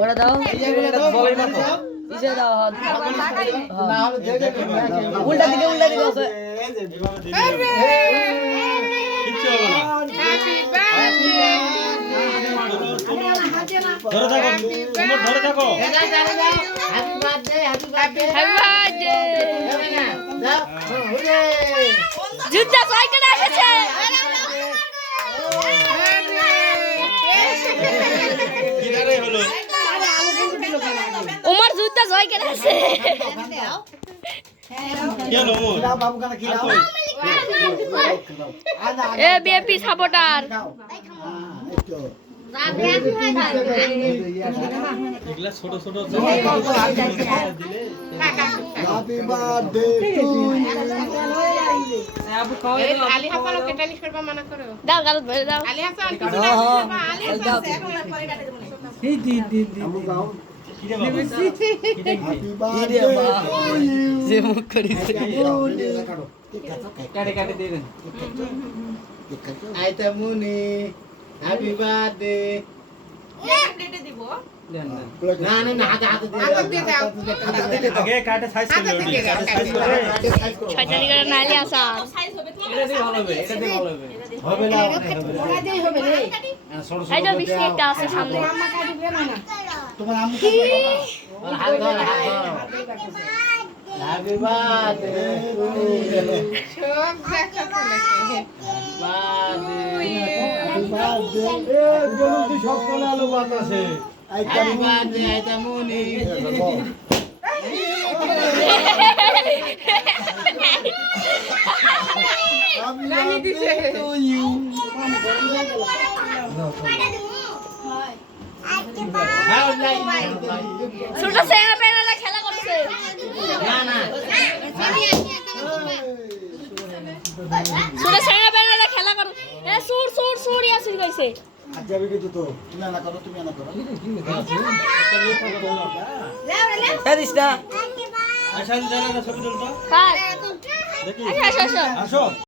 ওরা দাও ইসে দাও উল্টা দিকে আছে ধরে থাকো তোমরা ধরে থাকো হ্যাপি বার্থডে জুতা জয় করে এসেছে কিনারে হলো ওমর জুতা জয় করে এসেছে কি হলো ওমর বাবু কানা কি দাও এ বিএপি সাপোর্টার এগুলা ছোট ছোট হ্যাপি বার্থডে টু আবু খাওয়া আলী হাসান ওকে টেনিস করবা মানা করো দাও গালত ভরে দাও আলী হাসান কিছু না করবা আলী হাসান এই দি আমু গাও কি রে বাবা হ্যাপি বার্থডে যে মুখ করিছে কাটে কাটে দিয়ে দেন আইতা মুনি হ্যাপি বার্থডে দেন না না না হাতে হাতে দিয়ে দাও আগে কাটে সাইজ করে ওটি কাটে সাইজ করে শয়তানি করে নালি আসা এটা দিয়ে ভালো হবে এটা দিয়ে ভালো হবে হবে না হবে না ছোট ছোট এই যে বিস্কুট একটা আছে সামনে তোমার আম্মু হাত ধর হ্যাপি বার্থডে সব দেখা চলেছে হ্যাপি বার্থডে এ বলুন তুই সব কোলে আলো বাতাসে হ্যাপি বার্থডে আইতা মুনি রানী দিছে ছোট ছেলে পেলেরা খেলা করছে না না ছোট ছেলে পেলেরা খেলা করে এ সুর সুর সুর ইয়াসিন গাইছে আজ যাবে কিন্তু তো তুমি না করো তুমি না করো এই দিসটা আশা জানা ছবি তুলতো কার দেখি আসো আসো আসো আসো